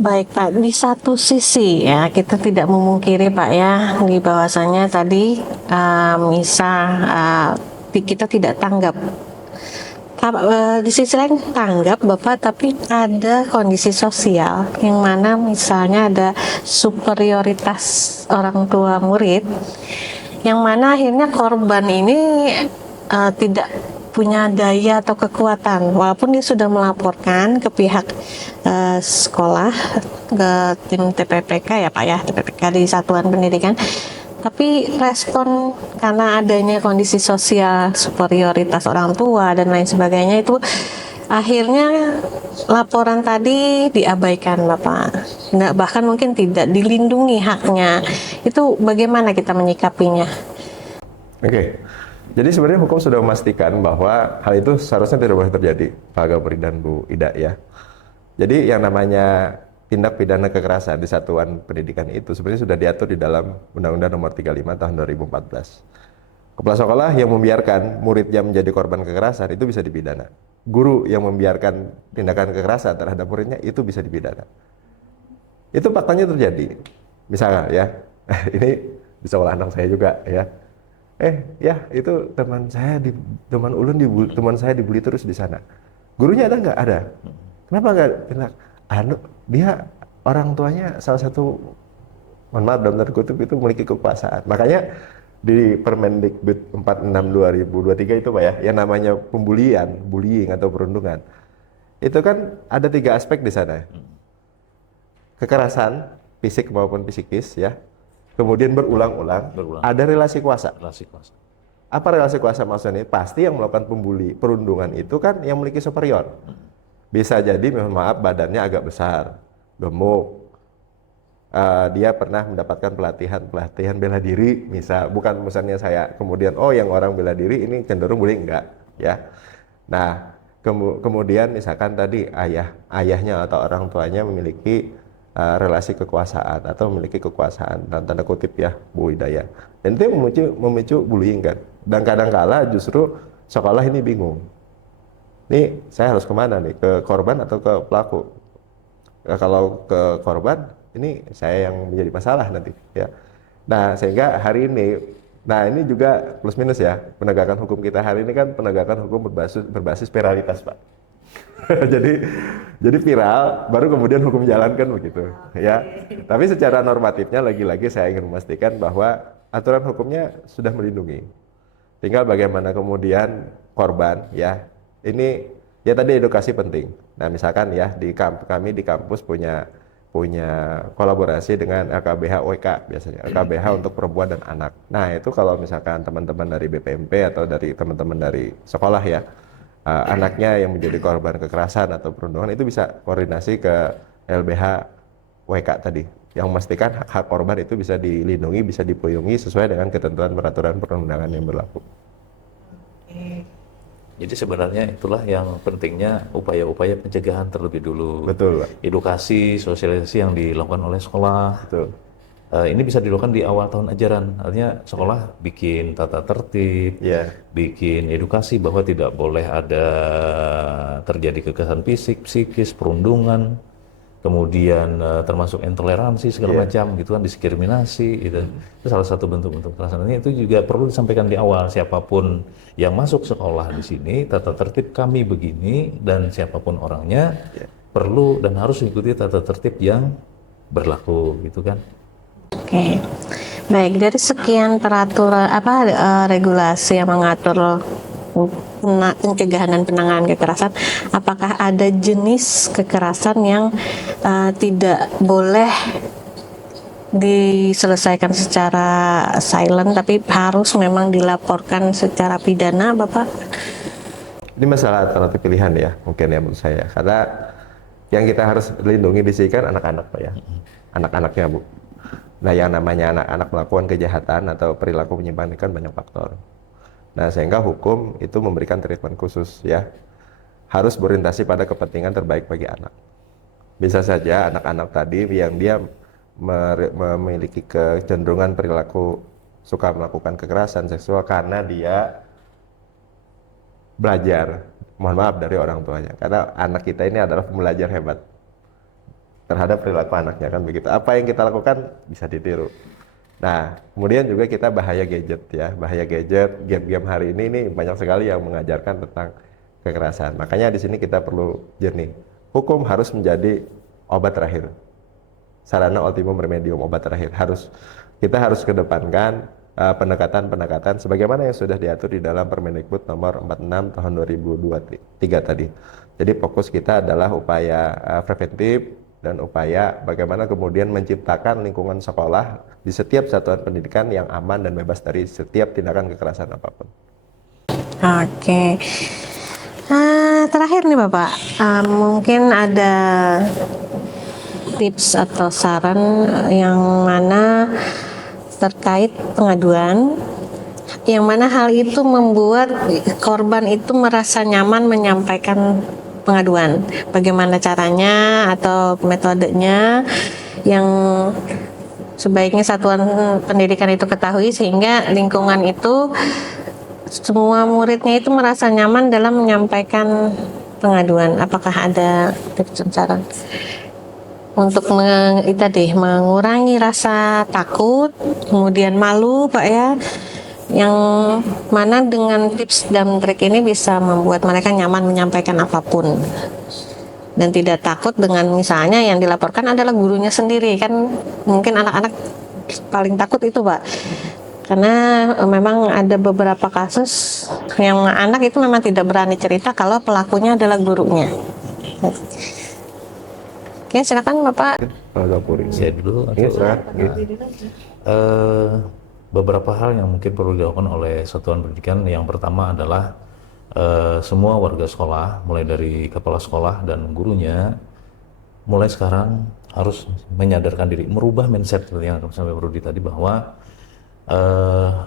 Baik Pak, di satu sisi ya kita tidak memungkiri Pak ya, di bahwasanya tadi kita tidak tanggap. Di sisi lain tanggap Bapak, tapi ada kondisi sosial yang mana misalnya ada superioritas orang tua murid, yang mana akhirnya korban ini tidak punya daya atau kekuatan, walaupun dia sudah melaporkan ke pihak sekolah, ke tim TPPK ya Pak ya, TPPK di Satuan Pendidikan, tapi respon karena adanya kondisi sosial superioritas orang tua dan lain sebagainya, itu akhirnya laporan tadi diabaikan Bapak, bahkan mungkin tidak dilindungi haknya. Itu bagaimana kita menyikapinya? Oke. Jadi sebenarnya hukum sudah memastikan bahwa hal itu seharusnya tidak boleh terjadi, Pak Gapuri dan Bu Ida ya. Jadi yang namanya tindak pidana kekerasan di satuan pendidikan itu sebenarnya sudah diatur di dalam Undang-Undang Nomor 35 Tahun 2014. Kepala sekolah yang membiarkan muridnya menjadi korban kekerasan itu bisa dipidana. Guru yang membiarkan tindakan kekerasan terhadap muridnya itu bisa dipidana. Itu faktanya terjadi. Misalnya ya, ini di sekolah anak saya juga ya. Ya itu teman saya dibully terus di sana. Gurunya ada nggak? Ada. Kenapa nggak? Dia orang tuanya salah satu, mohon maaf dalam tanda kutip, itu memiliki kekuasaan. Makanya di Permendikbud 46 2023 itu Pak ya, yang namanya bullying atau perundungan, itu kan ada 3 aspek di sana. Kekerasan fisik maupun psikis ya. Kemudian berulang-ulang, ada relasi kuasa. Apa relasi kuasa maksudnya? Pasti yang melakukan perundungan itu kan yang memiliki superior. Bisa jadi, mohon maaf, badannya agak besar, gemuk. Dia pernah mendapatkan pelatihan bela diri, bukan misalnya saya kemudian yang orang bela diri ini cenderung bullying, enggak ya. Nah, kemudian misalkan tadi ayahnya atau orang tuanya memiliki relasi kekuasaan atau memiliki kekuasaan dalam tanda kutip ya, Bu Hidayah. Dan itu memicu bullying kan. Dan kadang-kala justru sekolah ini bingung. Nih saya harus kemana nih? Ke korban atau ke pelaku? Kalau ke korban, ini saya yang menjadi masalah nanti ya. Nah sehingga hari ini, ini juga plus minus ya, penegakan hukum kita hari ini kan penegakan hukum berbasis viralitas Pak. jadi viral baru kemudian hukum jalan kan begitu ya. Tapi secara normatifnya lagi-lagi saya ingin memastikan bahwa aturan hukumnya sudah melindungi. Tinggal bagaimana kemudian korban ya. Ini ya tadi edukasi penting. Nah, misalkan ya kami di kampus punya kolaborasi dengan LKBH WK biasanya. LKBH untuk perempuan dan anak. Nah, itu kalau misalkan teman-teman dari BPMP atau dari teman-teman dari sekolah ya, anaknya yang menjadi korban kekerasan atau perundungan, itu bisa koordinasi ke LBH WK tadi, yang memastikan hak korban itu bisa dilindungi, bisa dipelindungi sesuai dengan ketentuan peraturan perundangan yang berlaku. Jadi sebenarnya itulah yang pentingnya upaya-upaya pencegahan terlebih dulu. Betul, Pak. Edukasi, sosialisasi yang dilakukan oleh sekolah. Betul. Ini bisa dilakukan di awal tahun ajaran, artinya sekolah bikin tata tertib, bikin edukasi bahwa tidak boleh ada terjadi kekerasan fisik, psikis, perundungan, kemudian termasuk intoleransi segala macam gitu kan, diskriminasi itu salah satu bentuk-bentuk kekerasan. Itu juga perlu disampaikan di awal, siapapun yang masuk sekolah di sini tata tertib kami begini, dan siapapun orangnya perlu dan harus mengikuti tata tertib yang berlaku gitu kan. Oke. Baik, dari sekian peraturan regulasi yang mengatur pencegahan dan penanganan kekerasan, apakah ada jenis kekerasan yang tidak boleh diselesaikan secara silent tapi harus memang dilaporkan secara pidana, Bapak? Ini masalah alternatif pilihan ya, mungkin ya menurut saya. Karena yang kita harus lindungi di sini kan anak-anak, Pak ya. Anak-anaknya, Bu. Nah, yang namanya anak-anak melakukan kejahatan atau perilaku penyimpangan kan banyak faktor. Nah, sehingga hukum itu memberikan treatment khusus ya. Harus berorientasi pada kepentingan terbaik bagi anak. Bisa saja anak-anak tadi yang dia memiliki kecenderungan perilaku suka melakukan kekerasan seksual karena dia belajar, mohon maaf, dari orang tuanya. Karena anak kita ini adalah pembelajar hebat terhadap perilaku anaknya, kan begitu. Apa yang kita lakukan bisa ditiru. Nah, kemudian juga kita bahaya gadget ya, bahaya gadget, game-game hari ini banyak sekali yang mengajarkan tentang kekerasan. Makanya di sini kita perlu jernih. Hukum harus menjadi obat terakhir. Sarana ultimum remedium, obat terakhir. Kita harus kedepankan pendekatan-pendekatan sebagaimana yang sudah diatur di dalam Permendikbud nomor 46 tahun 2023 tadi. Jadi fokus kita adalah upaya preventif dan upaya bagaimana kemudian menciptakan lingkungan sekolah di setiap satuan pendidikan yang aman dan bebas dari setiap tindakan kekerasan apapun. Oke. Terakhir nih Bapak, mungkin ada tips atau saran yang mana terkait pengaduan, yang mana hal itu membuat korban itu merasa nyaman menyampaikan pengaduan. Bagaimana caranya atau metodenya yang sebaiknya satuan pendidikan itu ketahui sehingga lingkungan itu semua muridnya itu merasa nyaman dalam menyampaikan pengaduan. Apakah ada tips dan saran untuk mengurangi rasa takut, kemudian malu, Pak ya, yang mana dengan tips dan trik ini bisa membuat mereka nyaman menyampaikan apapun dan tidak takut dengan misalnya yang dilaporkan adalah gurunya sendiri, kan mungkin anak-anak paling takut itu, Pak, karena memang ada beberapa kasus yang anak itu memang tidak berani cerita kalau pelakunya adalah gurunya. Oke, silakan Bapak. Saya dulu. Beberapa hal yang mungkin perlu dilakukan oleh satuan pendidikan. Yang pertama adalah semua warga sekolah, mulai dari kepala sekolah dan gurunya, mulai sekarang harus menyadarkan diri, merubah mindset yang sampai Rudi tadi, bahwa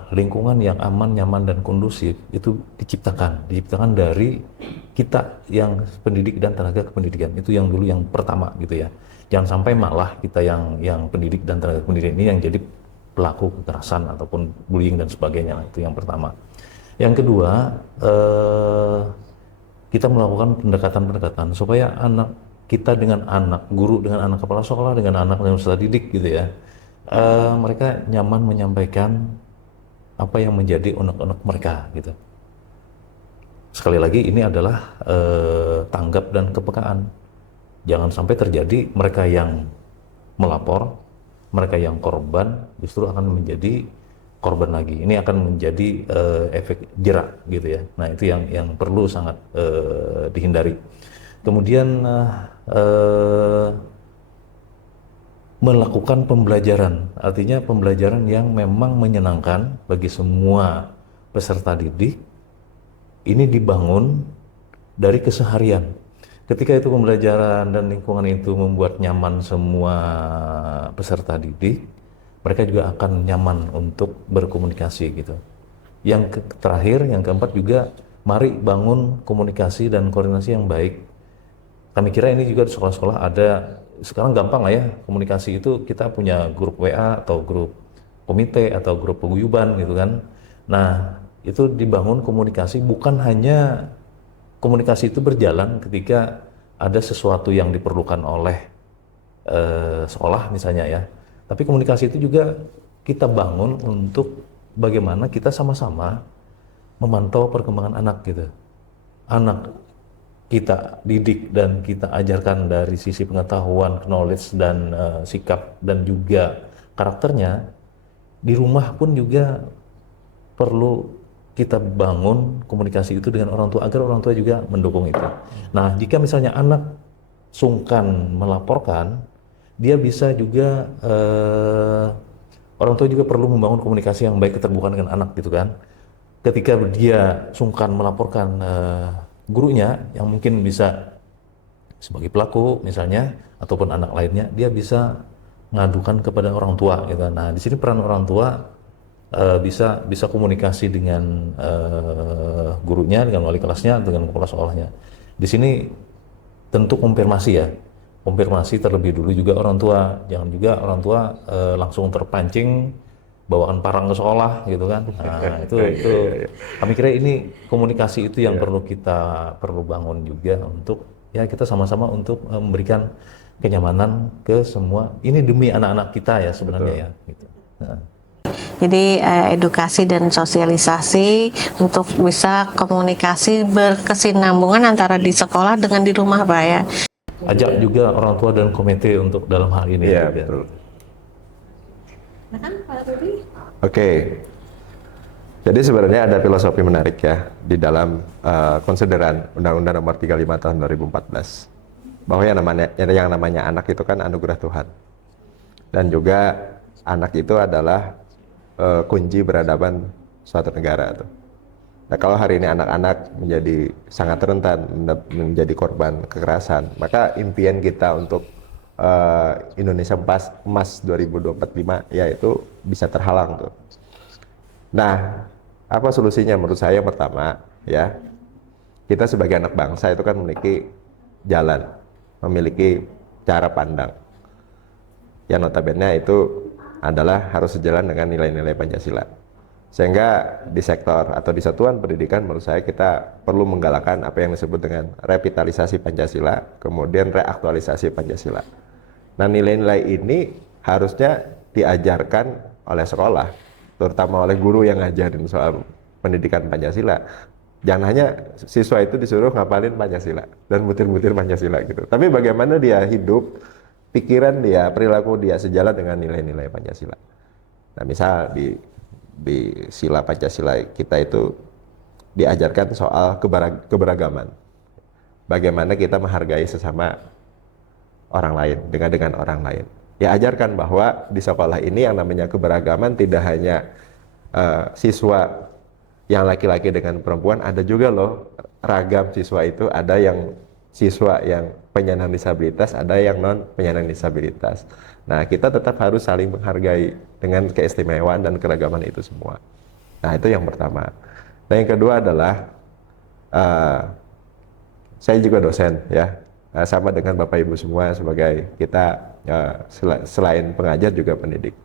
lingkungan yang aman, nyaman, dan kondusif itu diciptakan dari kita yang pendidik dan tenaga kependidikan. Itu yang dulu yang pertama gitu ya. Jangan sampai malah kita yang pendidik dan tenaga kependidikan ini yang jadi pelaku kekerasan ataupun bullying dan sebagainya. Itu yang pertama. Yang kedua, kita melakukan pendekatan-pendekatan supaya anak kita dengan anak guru, dengan anak kepala sekolah, dengan anak peserta didik gitu ya, mereka nyaman menyampaikan apa yang menjadi unek-unek mereka gitu. Sekali lagi ini adalah tanggap dan kepekaan. Jangan sampai terjadi mereka yang melapor, mereka yang korban justru akan menjadi korban lagi. Ini akan menjadi efek jerak gitu ya. Nah, itu yang perlu sangat dihindari. Kemudian melakukan pembelajaran, artinya pembelajaran yang memang menyenangkan bagi semua peserta didik. Ini dibangun dari keseharian. Ketika itu pembelajaran dan lingkungan itu membuat nyaman semua peserta didik, mereka juga akan nyaman untuk berkomunikasi gitu. Yang terakhir, yang keempat juga, mari bangun komunikasi dan koordinasi yang baik. Kami kira ini juga di sekolah-sekolah ada, sekarang gampang lah ya, komunikasi itu kita punya grup WA atau grup komite atau grup paguyuban gitu kan. Nah, itu dibangun komunikasi, bukan hanya komunikasi itu berjalan ketika ada sesuatu yang diperlukan oleh sekolah misalnya ya, tapi komunikasi itu juga kita bangun untuk bagaimana kita sama-sama memantau perkembangan anak gitu. Anak kita didik dan kita ajarkan dari sisi pengetahuan, knowledge dan sikap dan juga karakternya. Di rumah pun juga perlu kita bangun komunikasi itu dengan orang tua agar orang tua juga mendukung itu. Nah, jika misalnya anak sungkan melaporkan, dia bisa juga orang tua juga perlu membangun komunikasi yang baik, keterbukaan dengan anak gitu kan. Ketika dia sungkan melaporkan gurunya yang mungkin bisa sebagai pelaku misalnya ataupun anak lainnya, dia bisa mengadukan kepada orang tua gitu. Nah, di sini peran orang tua bisa komunikasi dengan gurunya, dengan wali kelasnya, dengan kepala sekolahnya. Di sini tentu konfirmasi ya, konfirmasi terlebih dulu juga orang tua. Jangan juga orang tua langsung terpancing bawakan parang ke sekolah gitu kan. Nah, itu kami kira ini komunikasi itu yang perlu bangun juga untuk ya kita sama-sama untuk memberikan kenyamanan ke semua. Ini demi anak-anak kita ya sebenarnya ya gitu. Nah. Jadi edukasi dan sosialisasi untuk bisa komunikasi berkesinambungan antara di sekolah dengan di rumah Pak ya. Ajak juga orang tua dan komite untuk dalam hal ini. Iya, betul. Oke. Jadi sebenarnya ada filosofi menarik ya di dalam konsideran Undang-Undang Nomor 35 Tahun 2014. Bahwa yang namanya anak itu kan anugerah Tuhan. Dan juga anak itu adalah kunci peradaban suatu negara tuh. Nah, kalau hari ini anak-anak menjadi sangat rentan menjadi korban kekerasan, maka impian kita untuk Indonesia emas 2045 yaitu bisa terhalang tuh. Nah, apa solusinya menurut saya? Pertama ya, kita sebagai anak bangsa itu kan memiliki jalan, memiliki cara pandang yang notabene itu adalah harus sejalan dengan nilai-nilai Pancasila. Sehingga di sektor atau di satuan pendidikan menurut saya kita perlu menggalakkan apa yang disebut dengan revitalisasi Pancasila, kemudian reaktualisasi Pancasila. Nah, nilai-nilai ini harusnya diajarkan oleh sekolah, terutama oleh guru yang ngajarin soal pendidikan Pancasila. Jangan hanya siswa itu disuruh ngapalin Pancasila dan butir-butir Pancasila gitu. Tapi bagaimana dia hidup, pikiran dia, perilaku dia sejalan dengan nilai-nilai Pancasila. Nah, misal di sila Pancasila kita itu diajarkan soal keberagaman. Bagaimana kita menghargai sesama orang lain dengan orang lain. Ya, ajarkan bahwa di sekolah ini yang namanya keberagaman tidak hanya siswa yang laki-laki dengan perempuan, ada juga loh ragam siswa itu, ada yang siswa yang penyandang disabilitas, ada yang non penyandang disabilitas. Nah, kita tetap harus saling menghargai dengan keistimewaan dan keragaman itu semua. Nah, itu yang pertama. Nah, yang kedua adalah saya juga dosen ya, sama dengan Bapak Ibu semua sebagai kita selain pengajar juga pendidik.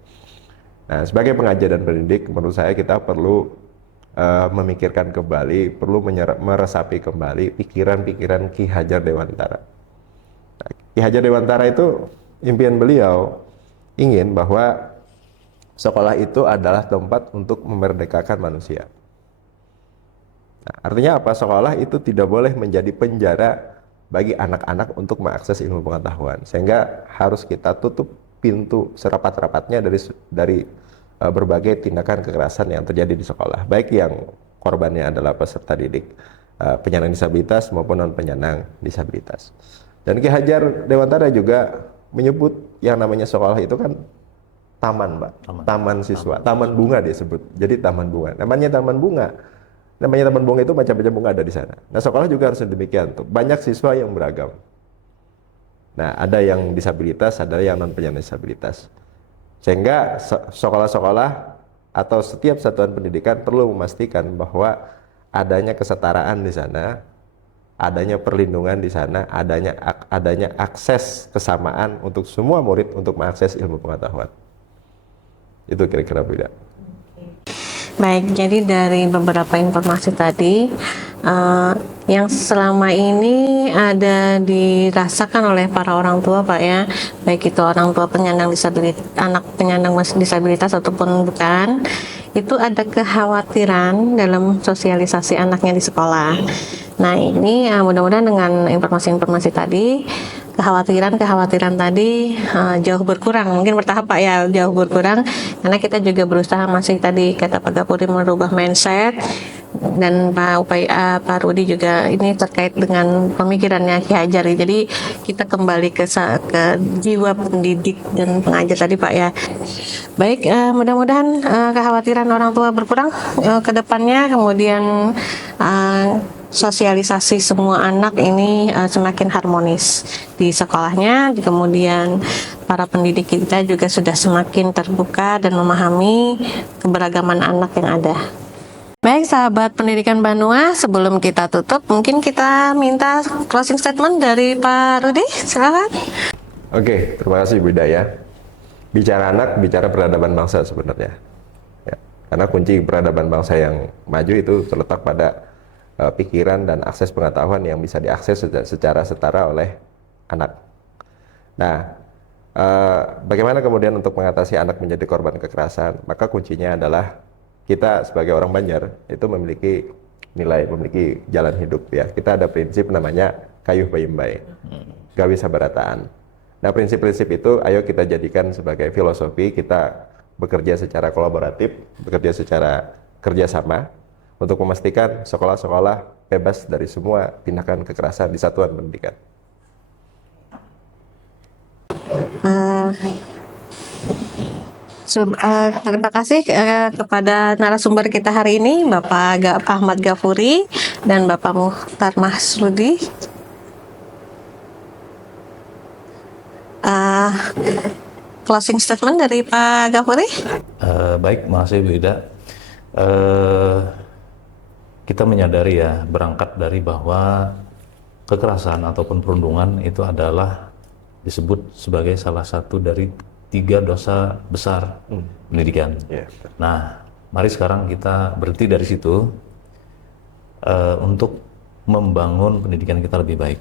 Nah, sebagai pengajar dan pendidik menurut saya kita perlu memikirkan kembali, perlu meresapi kembali pikiran-pikiran Ki Hajar Dewantara. Nah, Ki Hajar Dewantara itu impian beliau ingin bahwa sekolah itu adalah tempat untuk memerdekakan manusia. Nah, artinya apa? Sekolah itu tidak boleh menjadi penjara bagi anak-anak untuk mengakses ilmu pengetahuan. Sehingga harus kita tutup pintu serapat-rapatnya dari berbagai tindakan kekerasan yang terjadi di sekolah, baik yang korbannya adalah peserta didik penyandang disabilitas maupun non penyandang disabilitas. Dan Ki Hajar Dewantara juga menyebut yang namanya sekolah itu kan taman, Pak. Taman siswa, taman bunga dia sebut. Jadi taman bunga. Namanya taman bunga itu macam-macam bunga ada di sana. Nah, sekolah juga harus demikian tuh. Banyak siswa yang beragam. Nah, ada yang disabilitas, ada yang non penyandang disabilitas. Sehingga sekolah-sekolah atau setiap satuan pendidikan perlu memastikan bahwa adanya kesetaraan di sana, adanya perlindungan di sana, adanya akses kesamaan untuk semua murid untuk mengakses ilmu pengetahuan. Itu kira-kira beda. Baik, jadi dari beberapa informasi tadi yang selama ini ada dirasakan oleh para orang tua, Pak ya, baik itu orang tua penyandang disabilitas, anak penyandang disabilitas ataupun bukan, itu ada kekhawatiran dalam sosialisasi anaknya di sekolah. Nah, ini mudah-mudahan dengan informasi-informasi tadi kekhawatiran tadi jauh berkurang, mungkin bertahap Pak ya, jauh berkurang, karena kita juga berusaha masih tadi kata Pak Gapuri merubah mindset dan Pak Rudi juga ini terkait dengan pemikirannya Ki Hajari. Jadi kita kembali ke jiwa pendidik dan pengajar tadi Pak ya. Baik, mudah-mudahan kekhawatiran orang tua berkurang ke depannya, kemudian sosialisasi semua anak ini semakin harmonis di sekolahnya, kemudian para pendidik kita juga sudah semakin terbuka dan memahami keberagaman anak yang ada. Baik sahabat pendidikan Banua, sebelum kita tutup mungkin kita minta closing statement dari Pak Rudi, silakan. Oke, terima kasih Bu Daya. Bicara anak, bicara peradaban bangsa sebenarnya. Ya, karena kunci peradaban bangsa yang maju itu terletak pada pikiran dan akses pengetahuan yang bisa diakses secara setara oleh anak. Nah, bagaimana kemudian untuk mengatasi anak menjadi korban kekerasan? Maka kuncinya adalah kita sebagai orang Banjar itu memiliki nilai, memiliki jalan hidup ya. Kita ada prinsip namanya kayuh bayembai, gawi sabarataan. Nah, prinsip-prinsip itu ayo kita jadikan sebagai filosofi, kita bekerja secara kolaboratif, bekerja secara kerjasama untuk memastikan sekolah-sekolah bebas dari semua tindakan kekerasan di satuan pendidikan. Terima kasih kepada narasumber kita hari ini, Bapak Ahmad Ghafuri dan Bapak Muhtar Masrudi. Closing statement dari Pak Ghafuri. Baik, makasih Bu Ida. Kita menyadari ya, berangkat dari bahwa kekerasan ataupun perundungan itu adalah disebut sebagai salah satu dari 3 dosa besar pendidikan. Nah, mari sekarang kita berhenti dari situ untuk membangun pendidikan kita lebih baik,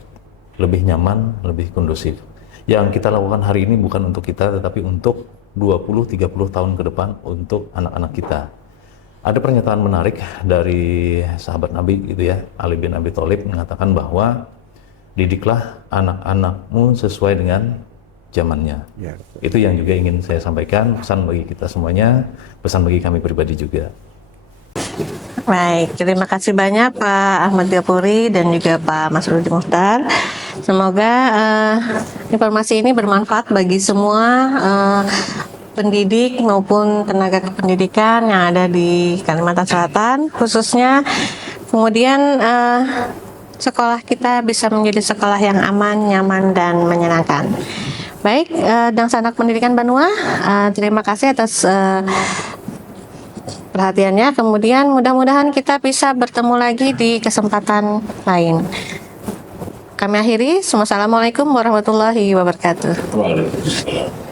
lebih nyaman, lebih kondusif. Yang kita lakukan hari ini bukan untuk kita, tetapi untuk 20-30 tahun ke depan untuk anak-anak kita. Ada pernyataan menarik dari sahabat Nabi gitu ya, Ali bin Abi Thalib mengatakan bahwa didiklah anak-anakmu sesuai dengan zamannya. Ya. Itu yang juga ingin saya sampaikan, pesan bagi kita semuanya, pesan bagi kami pribadi juga. Baik, terima kasih banyak Pak Ahmad Ghafuri dan juga Pak Masrudi Muhtar. Semoga informasi ini bermanfaat bagi semua pendidik maupun tenaga kependidikan yang ada di Kalimantan Selatan, khususnya kemudian sekolah kita bisa menjadi sekolah yang aman, nyaman, dan menyenangkan. Baik, dan Sanak Pendidikan Banua, terima kasih atas perhatiannya. Kemudian mudah-mudahan kita bisa bertemu lagi di kesempatan lain. Kami akhiri. Wassalamualaikum warahmatullahi wabarakatuh. Waalaikumsalam.